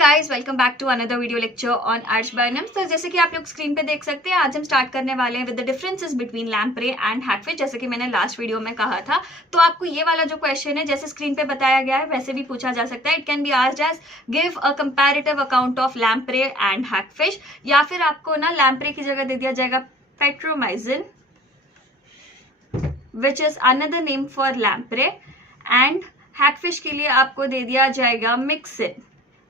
Guys, welcome back to another video lecture on आर्चबाइनम्स। तो जैसे कि आप लोग स्क्रीन पे देख सकते हैं, आज हम स्टार्ट करने वाले हैं with the differences between lamprey and hagfish. जैसे कि मैंने लास्ट वीडियो में कहा था, तो आपको ये वाला जो क्वेश्चन है जैसे स्क्रीन पे बताया गया है वैसे भी पूछा जा सकता है। It can be asked as give a comparative account of lamprey and hagfish, या फिर आपको ना लैम्प्रे की जगह दे दिया जाएगा petromyzon which is another name for lamprey, and hagfish के लिए आपको दे दिया जाएगा myxine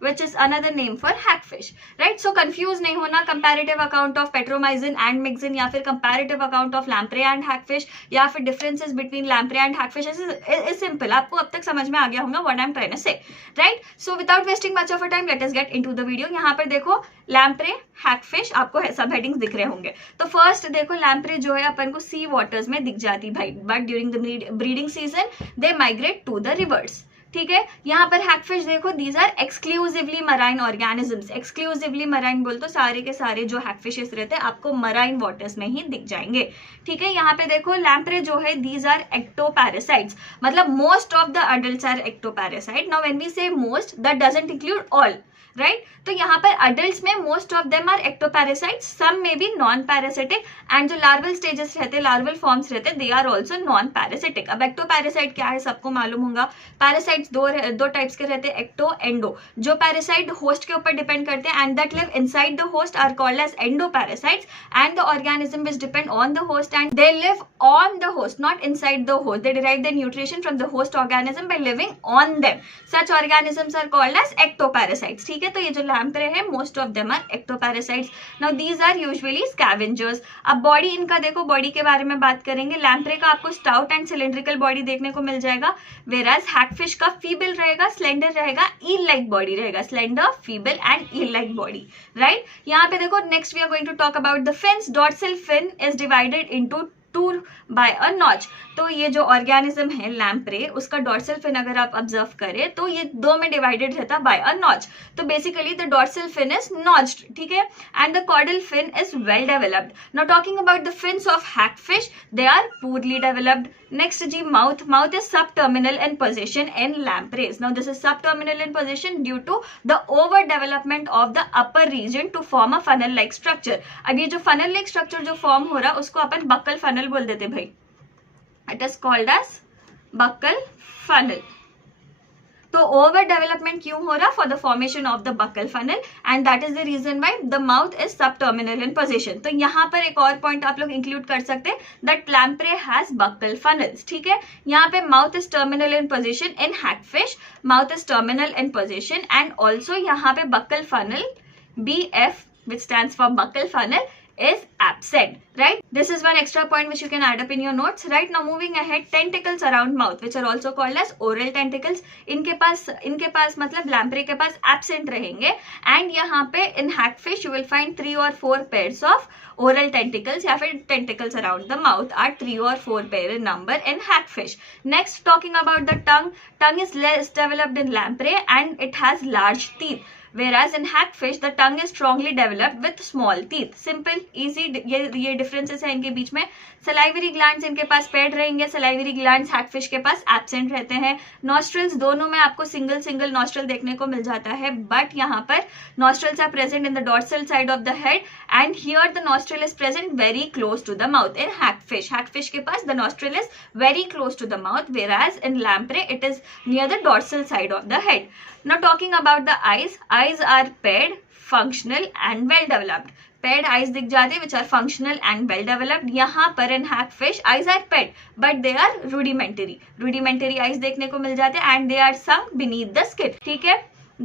which is another name for hagfish, right? So confuse नहीं होना, comparative account of petromycin and mixin या फिर comparative account of lamprey and hagfish या फिर differences between lamprey and hagfish is simple। आपको अब तक समझ में आ गया होगा what I'm trying to say, right? So without wasting much of a time, let us get into the video। यहाँ पर देखो लैम्प्रे, हैगफिश, आपको सब हेडिंग्स दिख रहे होंगे। तो फर्स्ट देखो लैम्प्रे जो है अपन को सी वाटर्स में दिख जाती भाई, but during the breeding season they migrate to the rivers. ठीक है, यहाँ पर हैगफिश देखो these are exclusively marine organisms. Exclusively marine बोल तो सारे के सारे जो हैगफिशेस रहते हैं आपको मराइन वाटर्स में ही दिख जाएंगे। ठीक है, यहाँ पे देखो लैम्प्रे जो है दीज आर एक्टोपैरासाइट्स, मतलब most of the adults are ectoparasite. Now when we say most, that doesn't include all, right? तो यहाँ पर अडल्ट्स में most of them are ectoparasites, some में भी नॉन पैरासिटिक, एंड जो लार्वल स्टेजेस रहते, larval forms रहते, they are also non parasitic. अब एक्टोपैरासाइट क्या है सबको मालूम होगा। पैरासाइट्स दो टाइप्स के रहते हैं, एक्टो एंडो। जो पैरासाइट होस्ट के ऊपर डिपेंड करते हैं and that live inside the host are called as endoparasites, and the organism which depend on the host and they live on the host, not inside the host. They derive the nutrition from the host organism by living on them. Such organisms are called as ectoparasites. ठीक है, तो ये जो lamprey है most of them are ectoparasites. Now these are usually scavengers. अब body इनका देखो, body के बारे में बात करेंगे। लैम्प्रे का आपको स्टाउट एंड सिलेंड्रिकल बॉडी देखने को मिल जाएगा, वेराज हैगफिश का फीबल रहेगा, स्लेंडर रहेगा, ईल लाइक बॉडी रहेगा। Slender, feeble and eel like body, right? यहाँ पे देखो next we are going to talk about the fins. Dorsal fin is divided into two by a notch. तो ये जो ऑर्गेनिज्म है लैम्प्रे, उसका डॉर्सल फिन अगर आप ऑब्जर्व करें तो ये दो में डिवाइडेड रहता बाय अ नॉच। तो basically the dorsal fin is notched, ठीक है, and the caudal fin is well developed. Now talking about the fins of hagfish, they are poorly developed. Next the mouth. Mouth is sub terminal in position in lampreys. Now this is sub terminal in position due to the over development of the upper region to form a funnel like structure. अब ये जो funnel like structure जो form हो रहा है उसको अपन buckle funnel बोल देते भाई। It is called as buccal funnel। तो ओवर डेवलपमेंट क्यों हो रहा? For the formation of the buccal funnel, and that is the reason why the mouth is sub terminal in position. तो यहाँ पर एक और पॉइंट आप लोग इंक्लूड कर सकते हैं, that lamprey has buccal funnels. ठीक है, यहाँ पे mouth is terminal in position in hagfish, mouth is terminal in position, and also यहाँ पे buccal funnel BF which stands for buccal funnel is absent, right? This is one extra point which you can add up in your notes, right? Now moving ahead, tentacles around mouth which are also called as oral tentacles। इनके पास मतलब lamprey के पास absent रहेंगे, and यहाँ पे in hagfish you will find 3 or 4 pairs of oral tentacles, या फिर tentacles around the mouth are 3 or 4 pair in number in hagfish। Next, talking about the tongue, tongue is less developed in lamprey and it has large teeth, whereas in hagfish the tongue is strongly developed with small teeth। Simple, easy, ये differences है इनके बीच में। salivary glands इनके पास paired रहेंगे, salivary glands hagfish के पास absent रहते हैं। nostrils दोनों में आपको single nostril देखने को मिल जाता है, but यहाँ पर nostrils are present in the dorsal side of the head, and here the nostril is present very close to the mouth in hagfish के पास the nostril is very close to the mouth, whereas in lamprey it is near the dorsal side of the head। Now talking about the eyes are paired, functional and well developed। paired eyes दिख जाते हैं which are functional and well developed। यहाँ पर in hagfish eyes are paired but they are rudimentary eyes देखने को मिल जाते हैं, and they are sunk beneath the skin। ठीक है,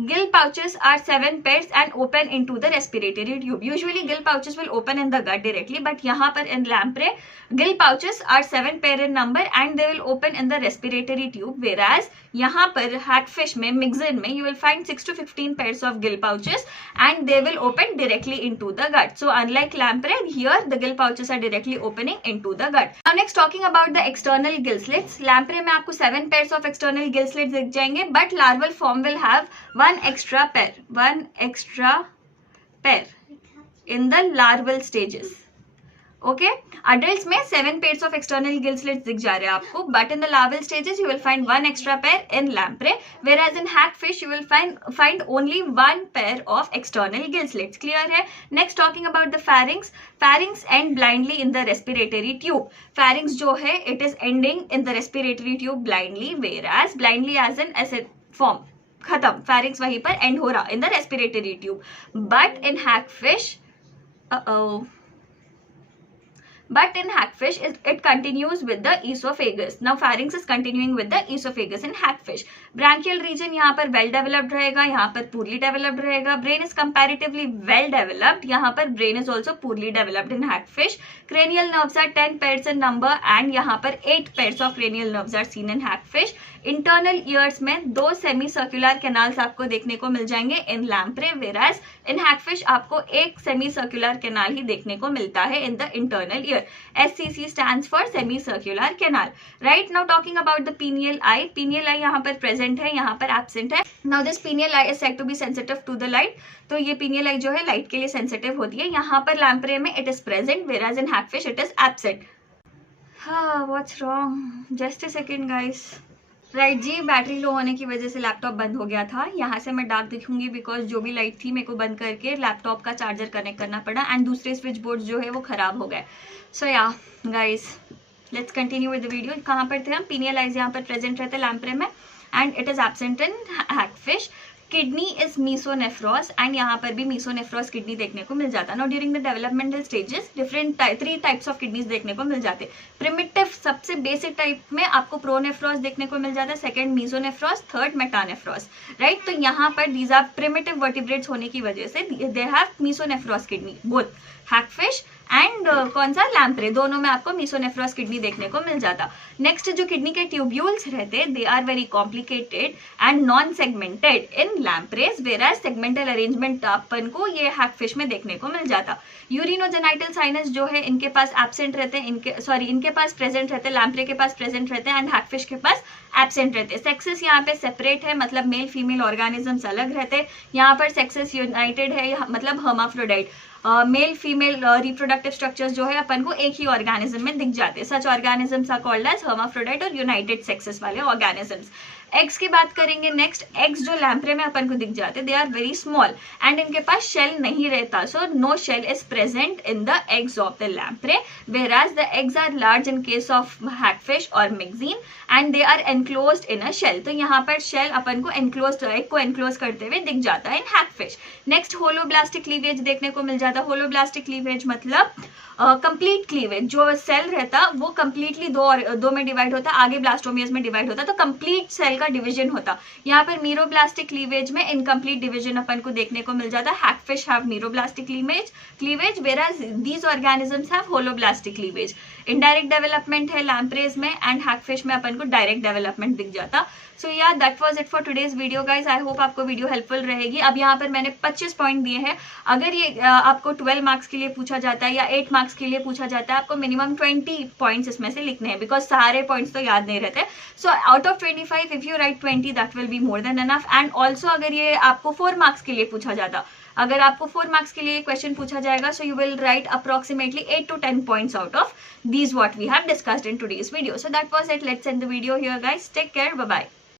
gill pouches are 7 pairs and open into the respiratory tube। Usually gill pouches will open in the gut directly, but यहाँ पर in lamprey gill pouches are 7 pair in number and they will open in the respiratory tube, whereas यहाँ पर hagfish में, mixin में you will find 6 to 15 pairs of gill pouches and they will open directly into the gut। So unlike lamprey, here the gill pouches are directly opening into the gut। Now next, talking about the external gill slits, lamprey में आपको 7 pairs of external gill slits दिख जाएंगे, but larval form will have one extra pair in the larval stages। Okay adult में 7 pairs of external gill slits दिख जा रहे हैं आपको, but in the larval stages you will find 1 extra pair in lamprey, whereas in hagfish you will find only 1 pair of external gill slits. Clear है? Next talking about the pharynx. Pharynx end blindly in the respiratory tube. Pharynx जो है it is ending in the respiratory tube blindly, whereas blindly as in ऐसे form खत्म, pharynx वहीं पर end हो रहा in the respiratory tube. But in hagfish But in hagfish, it continues with the esophagus. Now pharynx is continuing with the esophagus in hagfish. Branchial region यहाँ पर well developed रहेगा, यहाँ पर poorly developed रहेगा. Brain is comparatively well developed. यहाँ पर brain is also poorly developed in hagfish. Cranial nerves are 10 pairs in number and यहाँ पर 8 pairs of cranial nerves are seen in hagfish. Internal ears में 2 semicircular canals आपको देखने को मिल जाएंगे in lamprey, whereas in hagfish आपको एक semicircular canal ही देखने को मिलता है in the internal ear. SCC stands for semicircular canal. Right now talking about the pineal eye. Pineal eye यहाँ पर present है, यहाँ पर absent है. Now this pineal eye is said to be sensitive to the light. तो ये pineal eye जो है light के लिए sensitive होती है. यहाँ पर lamprey में it is present, whereas in hagfish it is absent. What's wrong? Just a second guys. Right जी, बैटरी लो होने की वजह से लैपटॉप बंद हो गया था. यहाँ से मैं डार्क दिखूंगी बिकॉज जो भी लाइट थी मेरे को बंद करके लैपटॉप का चार्जर कनेक्ट करना पड़ा एंड दूसरे स्विच बोर्ड जो है वो खराब हो गए. सो या guys let's continue with the video. कहाँ पर थे हम? पिनियल आइज यहाँ पर प्रेजेंट रहते लैम्प्रे में and it is absent in hagfish. Kidney is mesonephros and यहाँ पर भी मीसोनेफ्रॉस किडनी देखने को मिल जाता है. Now during the developmental stages different 3 types of kidneys देखने को मिल जाते. प्रिमिटिव सबसे बेसिक टाइप में आपको प्रोनेफ्रॉस देखने को मिल जाता है, सेकंड मीसोनेफ्रॉस, थर्ड मेटानेफ्रॉस. राइट, तो यहाँ पर दीज आर प्रिमिटिव वर्टिब्रेट्स होने की वजह से they have mesonephros kidney. Both hagfish and कौन सा लैम्प्रे, दोनों में आपको मीसोनेफ्रॉस किडनी देखने को मिल जाता. नेक्स्ट जो किडनी के ट्यूब्यूल्स रहते they are very complicated and non segmented in lampreys, whereas segmental arrangement अपन को ये हैगफिश में देखने को मिल जाता. यूरिनोजेनाइटल साइनस जो है इनके पास एब्सेंट रहते हैं, इनके पास प्रेजेंट रहते हैं, लैम्प्रे के पास प्रेजेंट रहते हैं एंड हैगफिश के पास एब्सेंट रहते हैं. सेक्सेस यहाँ पे सेपरेट है, मतलब मेल फीमेल ऑर्गेनिजम्स अलग रहते हैं. यहाँ पर सेक्सेस यूनाइटेड है, मतलब hermaphrodite. Male female reproductive structures जो है अपन को एक ही ऑर्गेनिज्म में दिख जाते हैं. Such organisms are called as hermaphrodite और यूनाइटेड सेक्सेस वाले ऑर्गेनिजम्स. एग्स की बात करेंगे नेक्स्ट. एग्स जो लैम्प्रे में अपन को दिख जाते they are very small and इनके पास शेल नहीं रहता. So no shell is present in the eggs of the lamprey, whereas the eggs are large in case of hagfish और Myxine and they are enclosed in a shell. तो यहाँ पर shell अपन को enclosed, egg को enclose करते हुए दिख जाता है इन हैगफिश. नेक्स्ट होलोब्लास्टिक क्लीवेज देखने को मिल जाता. होलोब्लास्टिक क्लीवेज मतलब कंप्लीट क्लीवेज. जो सेल रहता वो कंप्लीटली दो में डिवाइड होता, आगे ब्लास्टोमियर्स में डिवाइड होता, तो कंप्लीट सेल का डिवीजन होता. यहाँ पर मीरोब्लास्टिक क्लीवेज में इनकम्प्लीट डिवीजन अपन को देखने को मिल जाता. Hagfish have meroblastic cleavage वेराज these organisms have holoblastic cleavage. Indirect development है लैम्प्रेज में एंड हैगफिश में अपन को डायरेक्ट डेवलपमेंट दिख जाता. सो या that was it for today's video guys. I hope आपको वीडियो हेल्पफुल रहेगी. अब यहाँ पर मैंने 25 पॉइंट दिए हैं. अगर ये आपको 12 मार्क्स के लिए पूछा जाता है या 8 मार्क्स के लिए पूछा जाता है, आपको मिनिमम 20 पॉइंट्स इसमें से लिखने हैं बिकॉज सारे पॉइंट्स तो याद नहीं रहते. So out of 25 if you right 20 that will be more than enough. And also अगर ये आपको 4 मार्क्स के लिए पूछा जाता, अगर आपको 4 मार्क्स के लिए क्वेश्चन पूछा जाएगा, so you will write approximately 8 to 10 points out of these what we have discussed in today's video. So that was it. Let's end the video here guys. Take care. Bye bye.